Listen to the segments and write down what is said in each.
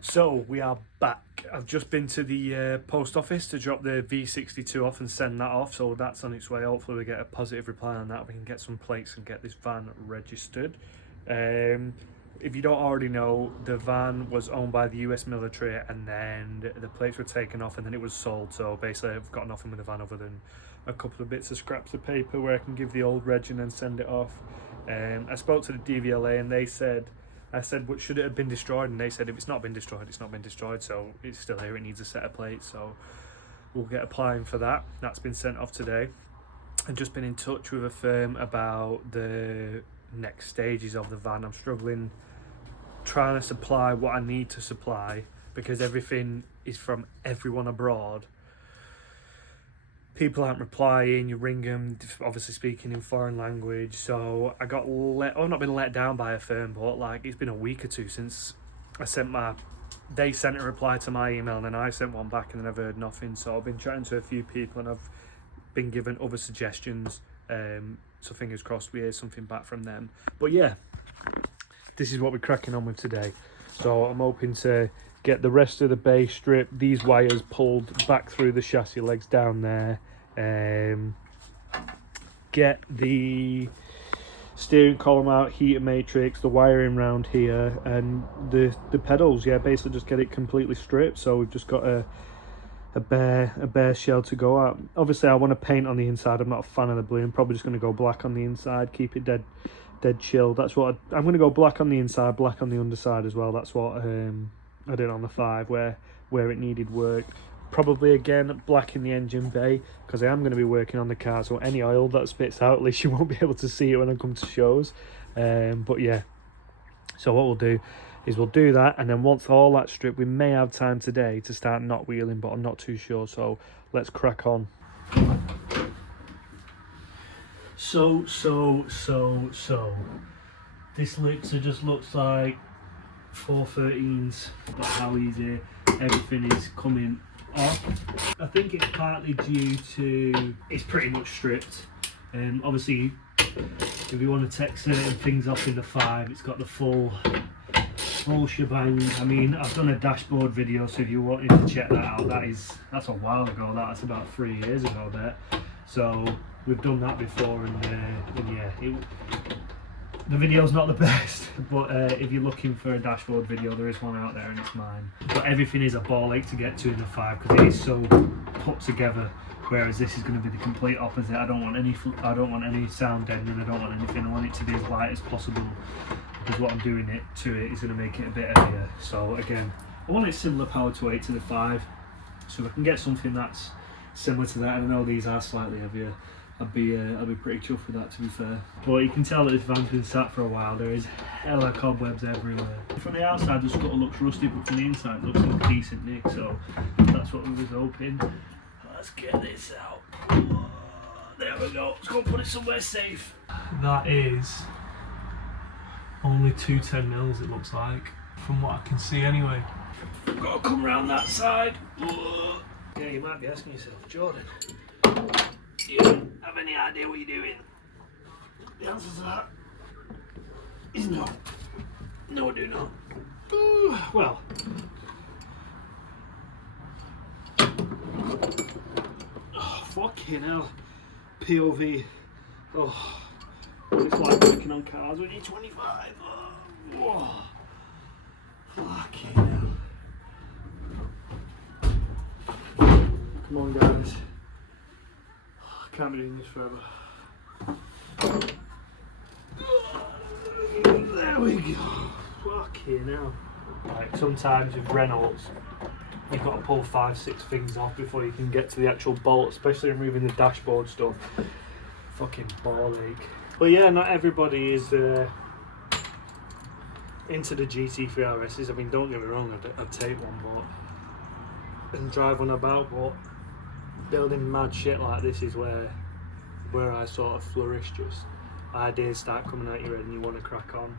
So we are back. I've just been to the post office to drop the V62 off and send that off, so that's on its way. Hopefully we get a positive reply on that. We can get some plates and get this van registered. If you don't already know, the van was owned by the US military, and then the plates were taken off and then it was sold. So basically I've got nothing with the van other than a couple of bits of scraps of paper where I can give the old reg and then send it off. I spoke to the DVLA and I said, what should it have been destroyed? And they said, if it's not been destroyed, it's not been destroyed. So it's still here. It needs a set of plates. So we'll get applying for that. That's been sent off today. I've just been in touch with a firm about the next stages of the van. I'm struggling trying to supply what I need to supply because everything is from everyone abroad. People aren't replying, you ring them, obviously speaking in foreign language. So I got I've not been let down by a firm, but like it's been a week or two since I sent they sent a reply to my email and then I sent one back and then I've heard nothing. So I've been chatting to a few people and I've been given other suggestions. So fingers crossed we hear something back from them. But yeah, this is what we're cracking on with today. So I'm hoping to get the rest of the base strip, these wires pulled back through the chassis legs down there, get the steering column out, heater matrix, the wiring round here, and the pedals. Yeah, basically just get it completely stripped. So we've just got a bare shell to go out. Obviously I want to paint on the inside. I'm not a fan of the blue. I'm probably just going to go black on the inside, keep it dead chill. That's what I'm going to go black on the inside, black on the underside as well. That's what I did on the 5 where it needed work. Probably again black in the engine bay because I am going to be working on the car, so any oil that spits out, at least you won't be able to see it when I come to shows. But yeah, so what we'll do is we'll do that, and then once all that's stripped, we may have time today to start not wheeling, but I'm not too sure, so let's crack on. So this lifter just looks like 413s. That's how easy everything is coming off. I think it's partly due to it's pretty much stripped. Obviously if you want to take certain things off in the 5, it's got the full shebang. I mean, I've done a dashboard video, so if you wanted to check that out, that's a while ago. That's about 3 years ago there. So we've done that before, and yeah, the video's not the best, but if you're looking for a dashboard video, there is one out there and it's mine. But everything is a ball ache to get to in the 5 because it is so put together, whereas this is going to be the complete opposite. I don't want any sound deadening, I don't want anything. I want it to be as light as possible because what I'm doing to it is going to make it a bit heavier. So again, I want it similar power to weight to the 5, so if I can get something that's similar to that, and I know these are slightly heavier, I'll be pretty chuffed with that, to be fair. But you can tell that this van's been sat for a while. There is hella cobwebs everywhere. From the outside the scuttle looks rusty, but from the inside it looks in decent nick, so that's what we was hoping. Let's get this out. There we go. Let's go put it somewhere safe. That is only 210 mils, it looks like, from what I can see anyway. I've got to come round that side. Yeah, you might be asking yourself, Jordan, do you have any idea what you're doing? The answer to that is no. No, I do not. Well, oh, fucking hell. POV. Oh, what it's like working on cars when you're 25. Oh, fucking hell. Come on, guys. I can't be doing this forever. There we go. Fucking hell. Right, sometimes with Renaults, you've got to pull 5-6 things off before you can get to the actual bolt, especially removing the dashboard stuff. Fucking ball ache. But yeah, not everybody is into the GT3 RSs. I mean, don't get me wrong, I'd take one, but and drive one about, but building mad shit like this is where I sort of flourish. Just ideas start coming out your head and you want to crack on.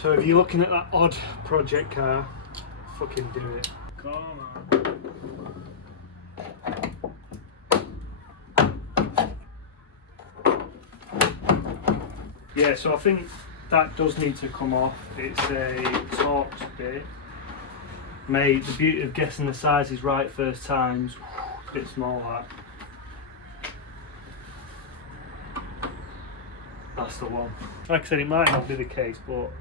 So if you're looking at that odd project car, fucking do it. Come on. Yeah, so I think that does need to come off. It's a Torx bit. Mate, the beauty of guessing the size is right first time's a bit small, that. That's the one. Like I said, it might not be the case, but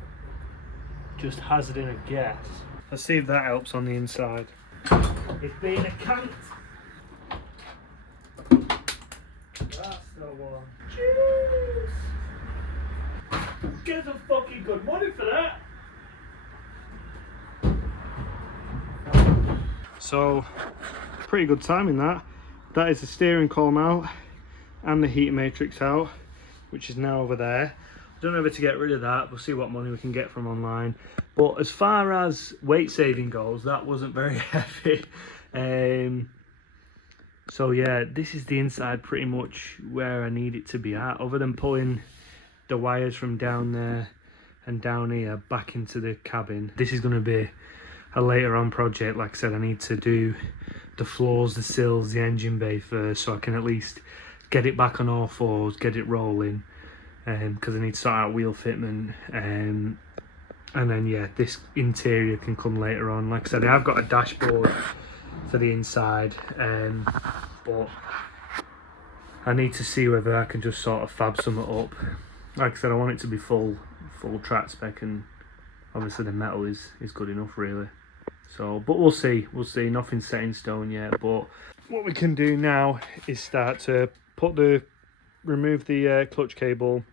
just hazarding a guess. Let's see if that helps on the inside. It's been a cant. That's the one. Cheers! Get some fucking good money for that. So, pretty good timing that. That is the steering column out and the heat matrix out, which is now over there. Don't know whether to get rid of that. We'll see what money we can get from online. But as far as weight saving goes, that wasn't very heavy. So yeah, this is the inside pretty much where I need it to be at, other than pulling the wires from down there and down here back into the cabin. This is going to be a later on project. Like I said, I need to do the floors, the sills, the engine bay first, so I can at least get it back on all fours, get it rolling, because I need to sort out wheel fitment, and then yeah, this interior can come later on. Like I said, I've got a dashboard for the inside, but I need to see whether I can just sort of fab something up. Like I said, I want it to be full track spec, and obviously the metal is good enough really. So, but we'll see, nothing's set in stone yet. But what we can do now is start to remove the clutch cable,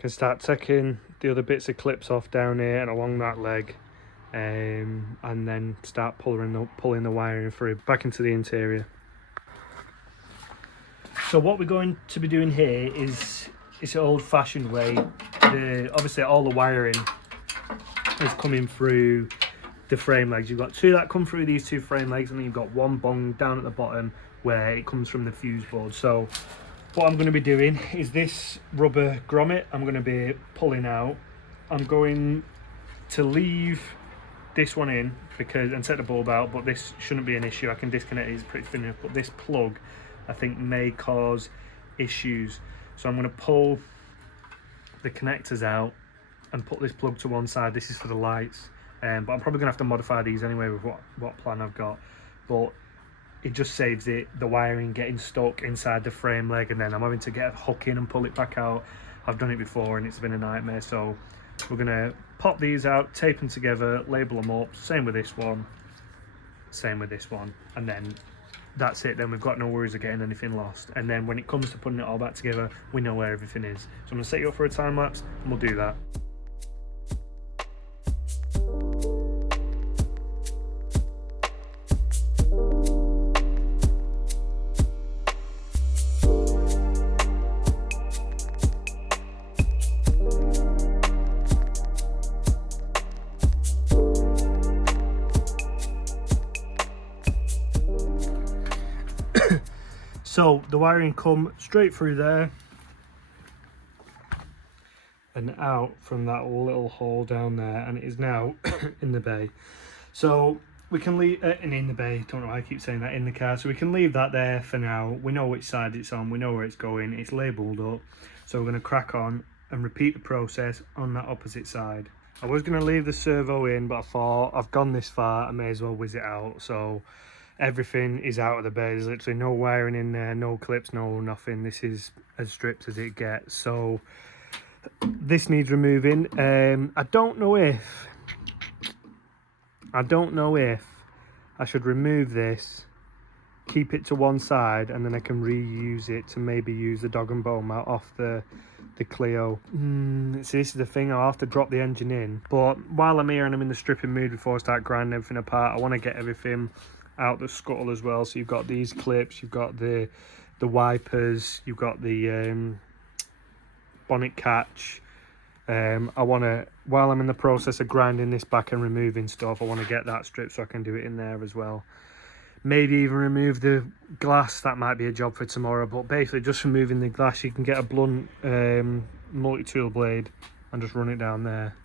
can start taking the other bits of clips off down here and along that leg, and then start pulling the wiring through back into the interior. So what we're going to be doing here is it's an old-fashioned way. Obviously all the wiring is coming through the frame legs. You've got two that come through these two frame legs, and then you've got one bung down at the bottom where it comes from the fuse board. So what I'm going to be doing is this rubber grommet I'm going to be pulling out. I'm going to leave this one in and take the bulb out, but this shouldn't be an issue. I can disconnect it, it's pretty thin enough, but this plug I think may cause issues. So I'm going to pull the connectors out and put this plug to one side. This is for the lights, but I'm probably going to have to modify these anyway with what plan I've got. But it just saves the wiring getting stuck inside the frame leg, and then I'm having to get a hook in and pull it back out. I've done it before and it's been a nightmare. So we're going to pop these out, tape them together, label them up. Same with this one, and then that's it. Then we've got no worries of getting anything lost, and then when it comes to putting it all back together, we know where everything is. So I'm going to set you up for a time lapse and we'll do that. So the wiring come straight through there and out from that little hole down there, and it is now in the bay. So we can leave in the bay, don't know why I keep saying that, in the car. So we can leave that there for now. We know which side it's on, we know where it's going, it's labelled up. So we're going to crack on and repeat the process on that opposite side. I was going to leave the servo in, but I thought I've gone this far, I may as well whiz it out. So everything is out of the bay. There's literally no wiring in there, no clips, no nothing. This is as stripped as it gets. So this needs removing. I don't know if I should remove this, keep it to one side, and then I can reuse it to maybe use the dog and bone mount off the Clio. See, this is the thing, I'll have to drop the engine in. But while I'm here and I'm in the stripping mood before I start grinding everything apart, I want to get everything out the scuttle as well. So you've got these clips, you've got the wipers, you've got the bonnet catch. I want to, while I'm in the process of grinding this back and removing stuff, I want to get that stripped so I can do it in there as well. Maybe even remove the glass. That might be a job for tomorrow, but basically just removing the glass. You can get a blunt multi-tool blade and just run it down there.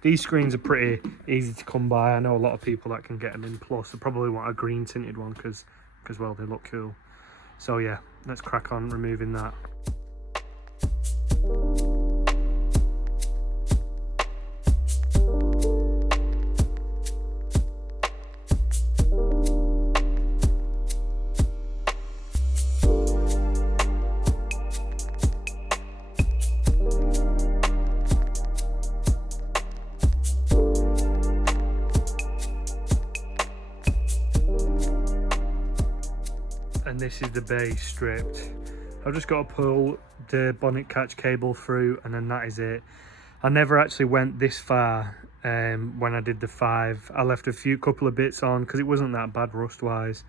These screens are pretty easy to come by. I know a lot of people that can get them in plus. I probably want a green tinted one because well, they look cool. So yeah, let's crack on removing that. and this is the base stripped. I've just got to pull the bonnet catch cable through, and then that is it. I never actually went this far when I did the 5. I left a couple of bits on because it wasn't that bad rust wise,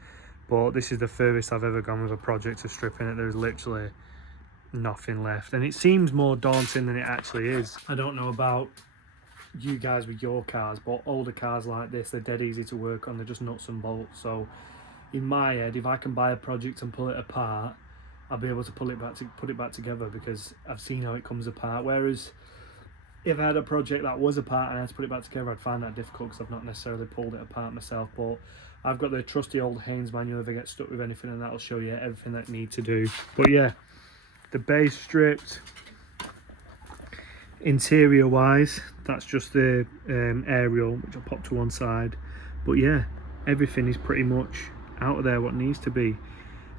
but this is the furthest I've ever gone with a project of stripping it. There's literally nothing left, and it seems more daunting than it actually is. I don't know about you guys with your cars, but older cars like this, they're dead easy to work on. They're just nuts and bolts. So in my head, if I can buy a project and pull it apart, I'll be able to put it back together, because I've seen how it comes apart. Whereas if I had a project that was apart and I had to put it back together, I'd find that difficult because I've not necessarily pulled it apart myself. But I've got the trusty old Haynes manual if I get stuck with anything, and that'll show you everything that you need to do. But yeah, the base stripped. Interior wise, that's just the aerial, which I'll pop to one side. But yeah, everything is pretty much out of there what needs to be.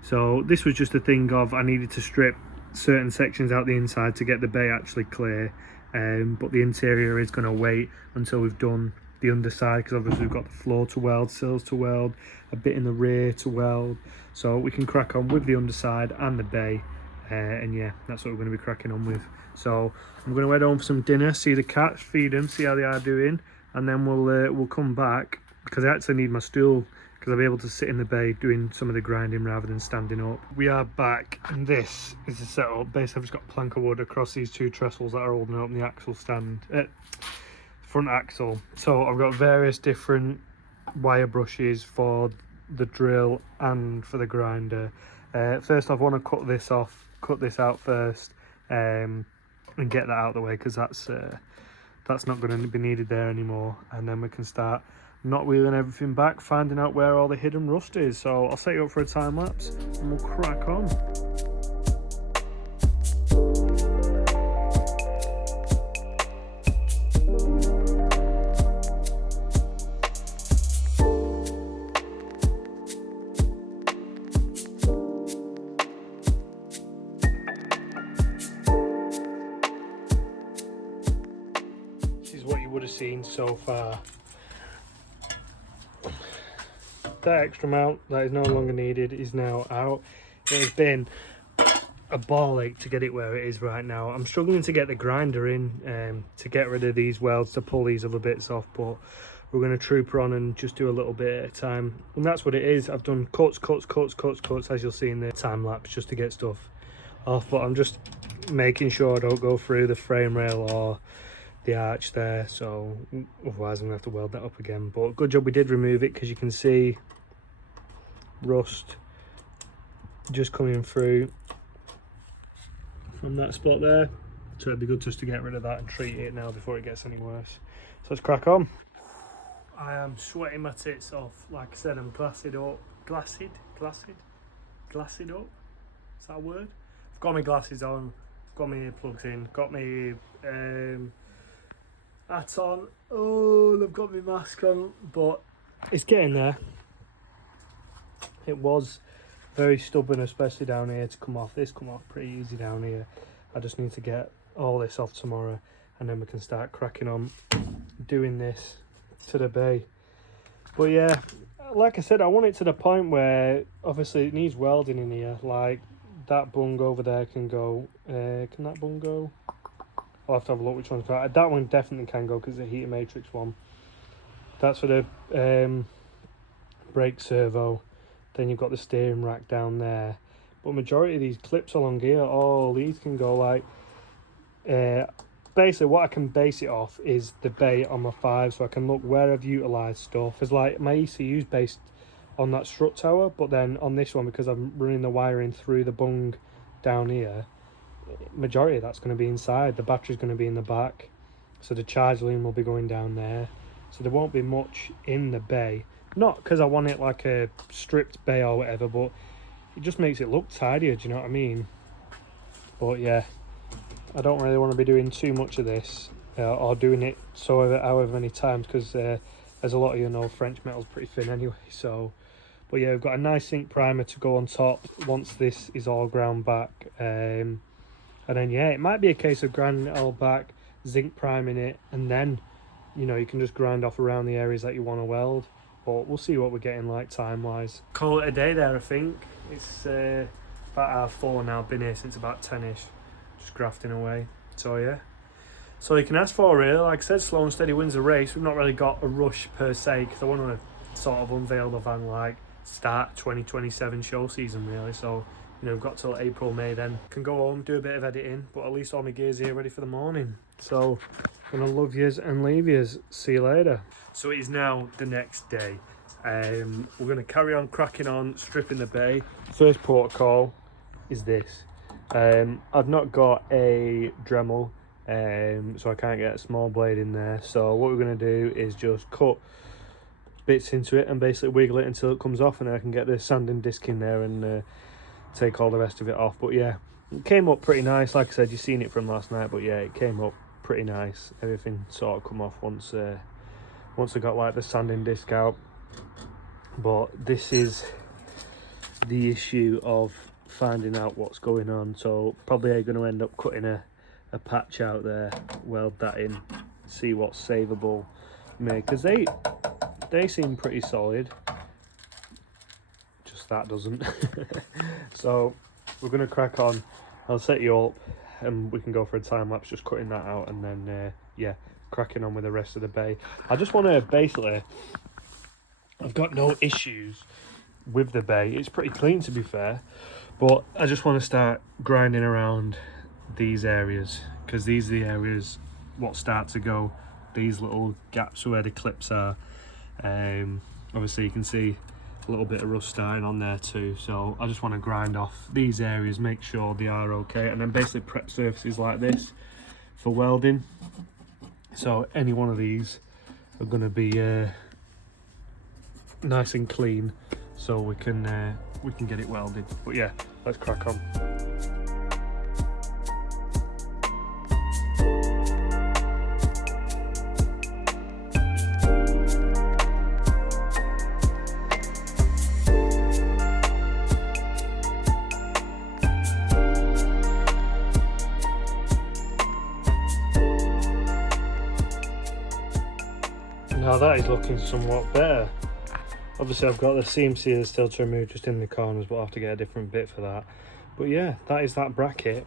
So this was just a thing of, I needed to strip certain sections out the inside to get the bay actually clear, but the interior is going to wait until we've done the underside, because obviously we've got the floor to weld, sills to weld, a bit in the rear to weld, so we can crack on with the underside and the bay. And yeah, that's what we're going to be cracking on with. So I'm going to head home for some dinner, see the cats, feed them, see how they are doing, and then we'll come back, because I actually need my stool, because I'll be able to sit in the bay doing some of the grinding rather than standing up. We are back, and this is the setup. Basically, I've just got a plank of wood across these 2 trestles that are holding up the axle stand, front axle. So I've got various different wire brushes for the drill and for the grinder. First off, I want to cut this out first, and get that out of the way, because that's not going to be needed there anymore, and then we can start not wheeling everything back, finding out where all the hidden rust is. So I'll set you up for a time lapse and we'll crack on. This is what you would have seen so far. That extra mount that is no longer needed is now out. It has been a ball ache to get it where it is right now. I'm struggling to get the grinder in to get rid of these welds, to pull these other bits off, but we're going to trooper on and just do a little bit at a time, and that's what it is. I've done cuts as you'll see in the time lapse, just to get stuff off, but I'm just making sure I don't go through the frame rail or the arch there, so otherwise I'm gonna have to weld that up again. But good job we did remove it, because you can see rust just coming through from that spot there, so it'd be good just to get rid of that and treat it now before it gets any worse. So let's crack on. I am sweating my tits off. Like I said, I'm glassed up. Is that a word? I've got my glasses on, got my earplugs in, got my hat on. Oh, I've got my mask on, but it's getting there. It was very stubborn, especially down here, to come off. This come off pretty easy down here. I just need to get all this off tomorrow, and then we can start cracking on doing this to the bay. But yeah, like I said, I want it to the point where obviously it needs welding in here. Like that bung over there can go. Can that bung go? I'll have to have a look which one's got. That one definitely can go, because it's a heater matrix one. That's for the brake servo. Then you've got the steering rack down there. But majority of these clips along here, all these can go. Like basically what I can base it off is the bay on my 5, so I can look where I've utilised stuff. It's like my ECU's based on that strut tower, but then on this one, because I'm running the wiring through the bung down here, majority of that's going to be inside. The battery's going to be in the back, so the charge loom will be going down there, so there won't be much in the bay. Not because I want it like a stripped bay or whatever, but it just makes it look tidier, do you know what I mean? But yeah, I don't really want to be doing too much of this or doing it however many times, because as a lot of you know, French metal's pretty thin anyway. So but yeah, we've got a nice zinc primer to go on top once this is all ground back, and then yeah, it might be a case of grinding it all back, zinc priming it, and then you know, you can just grind off around the areas that you want to weld. but we'll see what we're getting like time wise. Call it a day there, I think. It's about 4 now, been here since about 10ish, just grafting away. So yeah, so you can ask for really. Like I said, slow and steady wins the race. We've not really got a rush per se, because I want to sort of unveil the van like start 2027 show season really. So you know, we've got till April, May, then can go home, do a bit of editing, but at least all my gear's here ready for the morning. So I'm gonna love yous and leave yous. See you later. So it is now the next day. We're gonna carry on cracking on, stripping the bay. First protocol is this. I've not got a Dremel, so I can't get a small blade in there. So what we're gonna do is just cut bits into it and basically wiggle it until it comes off, and then I can get the sanding disc in there and take all the rest of it off. But yeah, it came up pretty nice. Like I said, you've seen it from last night, but yeah, it came up pretty nice. Everything sort of come off once I got like the sanding disc out. But this is the issue of finding out what's going on. So probably I'm going to end up cutting a patch out there, weld that in, see what's savable, because they seem pretty solid. That doesn't. So we're gonna crack on. I'll set you up and we can go for a time lapse just cutting that out, and then yeah, cracking on with the rest of the bay. I just want to basically, I've got no issues with the bay, it's pretty clean to be fair, but I just want to start grinding around these areas, because these are the areas what start to go, these little gaps where the clips are. Obviously you can see a little bit of rust starting on there too, so I just want to grind off these areas, make sure they are okay, and then basically prep surfaces like this for welding. So any one of these are going to be nice and clean, so we can get it welded. But yeah, let's crack on. Now that is looking somewhat better. Obviously I've got the seam sealer still to remove just in the corners, but I'll have to get a different bit for that. But yeah, that is that bracket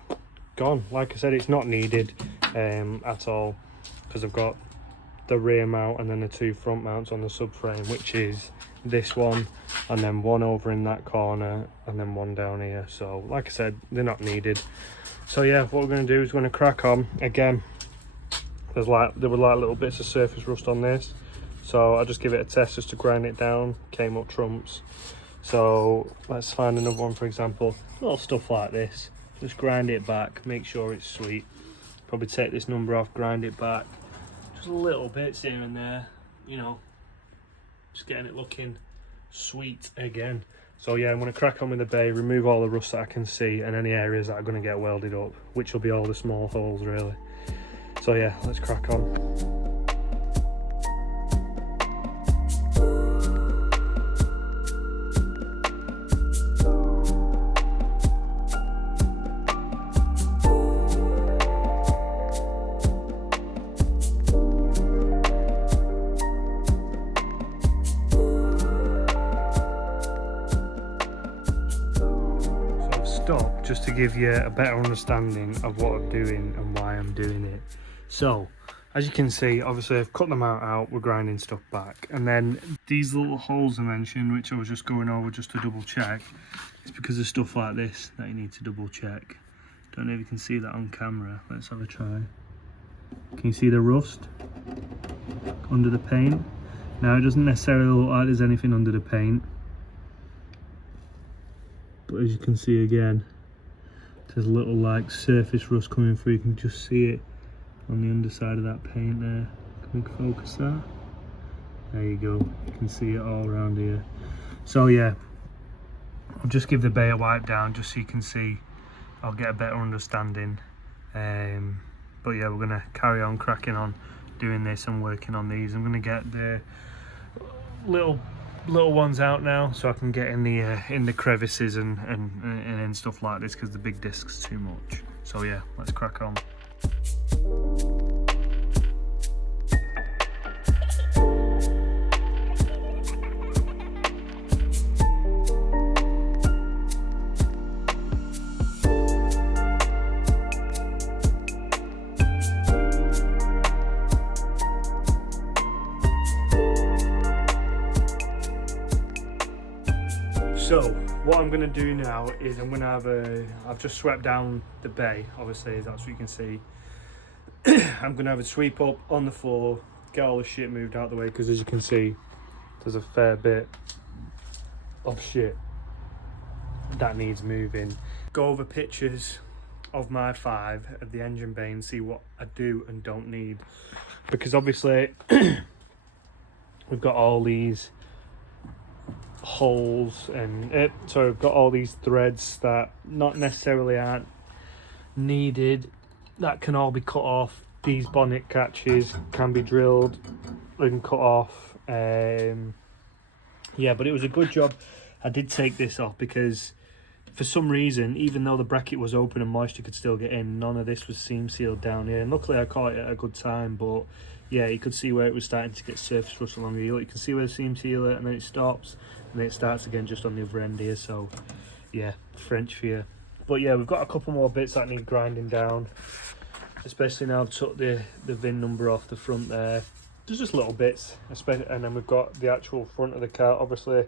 gone. Like I said, it's not needed at all, because I've got the rear mount and then the 2 front mounts on the subframe, which is this one and then one over in that corner and then one down here. So like I said, they're not needed. So yeah, what we're going to do is we're going to crack on again. There were like little bits of surface rust on this, so I just give it a test just to grind it down. Came up trumps. So let's find another one, for example. Little stuff like this, just grind it back, make sure it's sweet. Probably take this number off, grind it back, just little bits here and there, you know, just getting it looking sweet again. So yeah, I'm going to crack on with the bay, remove all the rust that I can see and any areas that are going to get welded up, which will be all the small holes really. So yeah, let's crack on. Stop just to give you a better understanding of what I'm doing and why I'm doing it. So as you can see, obviously I've cut the mount out, we're grinding stuff back, and then these little holes I mentioned, which I was just going over just to double check, it's because of stuff like this that you need to double check. Don't know if you can see that on camera. Let's have a try. Can you see the rust under the paint? Now it doesn't necessarily look like there's anything under the paint, but as you can see again, there's a little like surface rust coming through. You can just see it on the underside of that paint there. Can we focus that? There you go, you can see it all around here. So yeah, I'll just give the bay a wipe down just so you can see. I'll get a better understanding. But yeah, we're gonna carry on cracking on doing this and working on these. I'm gonna get the little ones out now so I can get in the crevices and stuff like this, because the big disc's too much. So yeah, let's crack on. So what I'm going to do now is I'm going to have I've just swept down the bay, obviously, as that's what you can see. I'm going to have a sweep up on the floor, get all the shit moved out the way, because as you can see, there's a fair bit of shit that needs moving. Go over pictures of my 5 of the engine bay and see what I do and don't need, because obviously we've got all these holes and so we've got all these threads that not necessarily aren't needed, that can all be cut off. These bonnet catches can be drilled and cut off. Yeah, but it was a good job I did take this off, because for some reason, even though the bracket was open and moisture could still get in, none of this was seam sealed down here. And luckily I caught it at a good time, but yeah, you could see where it was starting to get surface rust along here. You can see where the seam sealer, and then it stops and then it starts again just on the other end here. So yeah, French for you. But yeah, we've got a couple more bits that need grinding down, especially now I've took the VIN number off the front there. There's just little bits, especially, and then we've got the actual front of the car. Obviously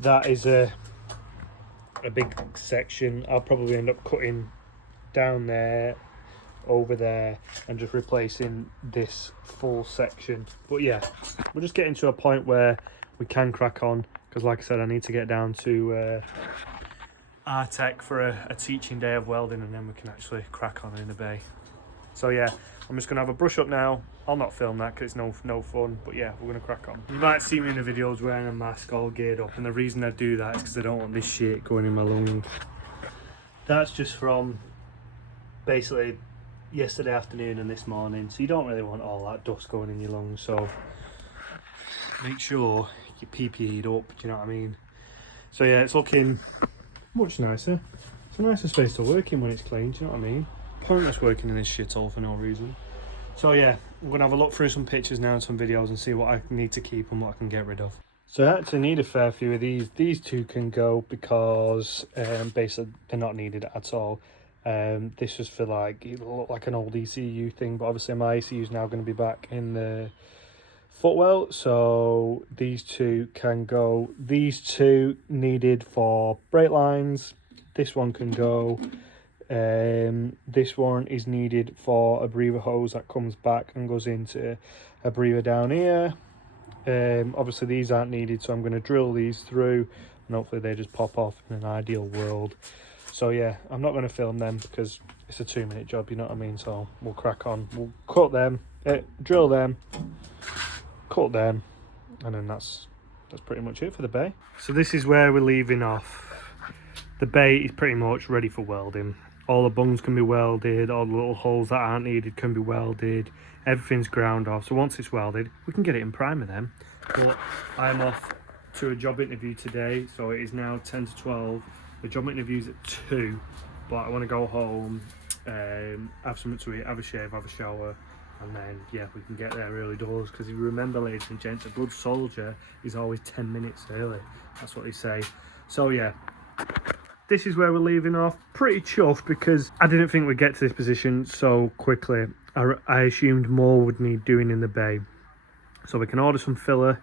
that is a big section. I'll probably end up cutting down there, over there, and just replacing this full section. But yeah, we're just getting to a point where we can crack on, because like I said, I need to get down to Artec for a teaching day of welding, and then we can actually crack on in the bay. So yeah, I'm just gonna have a brush up now. I'll not film that because it's no fun, but yeah, we're gonna crack on. You might see me in the videos wearing a mask all geared up, and the reason I do that is because I don't want this shit going in my lungs. That's just from basically yesterday afternoon and this morning, so you don't really want all that dust going in your lungs, so make sure you PPE'd up, do you know what I mean? So yeah, it's looking much nicer. It's a nicer space to work in when it's clean, do you know what I mean? Pointless working in this shithole for no reason. So yeah, we're gonna have a look through some pictures now and some videos and see what I need to keep and what I can get rid of. So I actually need a fair few of these. These two can go because basically they're not needed at all. This was for like, it looked like an old ECU thing, but obviously my ECU is now going to be back in the footwell, so these two can go. These two needed for brake lines. This one can go. This one is needed for a breather hose that comes back and goes into a breather down here. Obviously these aren't needed, so I'm going to drill these through and hopefully they just pop off in an ideal world. So yeah, I'm not going to film them because it's a 2-minute job, you know what I mean? So we'll crack on. We'll cut them, drill them, cut them, and then that's pretty much it for the bay. So this is where we're leaving off. The bay is pretty much ready for welding. All the bungs can be welded, all the little holes that aren't needed can be welded, everything's ground off. So once it's welded, we can get it in primer then. But I'm off to a job interview today, so it is now 10 to 12. The job interview's at 2, but I want to go home, have something to eat, have a shave, have a shower, and then yeah, we can get there early doors, because if you remember, ladies and gents, a good soldier is always 10 minutes early. That's what they say. So yeah, this is where we're leaving off. Pretty chuffed because I didn't think we'd get to this position so quickly. I assumed more would need doing in the bay, so we can order some filler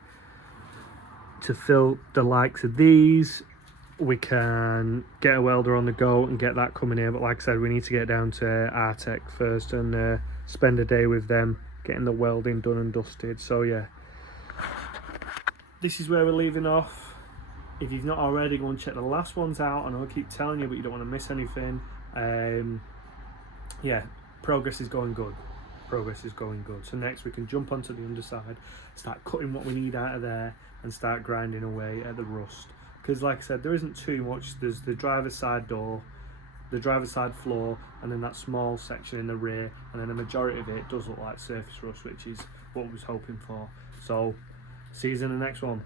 to fill the likes of these. We can get a welder on the go and get that coming here, but like I said, we need to get down to Artec first and spend a day with them getting the welding done and dusted. So yeah, this is where we're leaving off. If you've not already, go and check the last ones out. I know I keep telling you, but you don't want to miss anything. Yeah, progress is going good. Progress is going good. So next we can jump onto the underside, start cutting what we need out of there, and start grinding away at the rust. Because like I said, there isn't too much. There's the driver's side door, the driver's side floor, and then that small section in the rear, and then the majority of it does look like surface rust, which is what we was hoping for. So see you in the next one.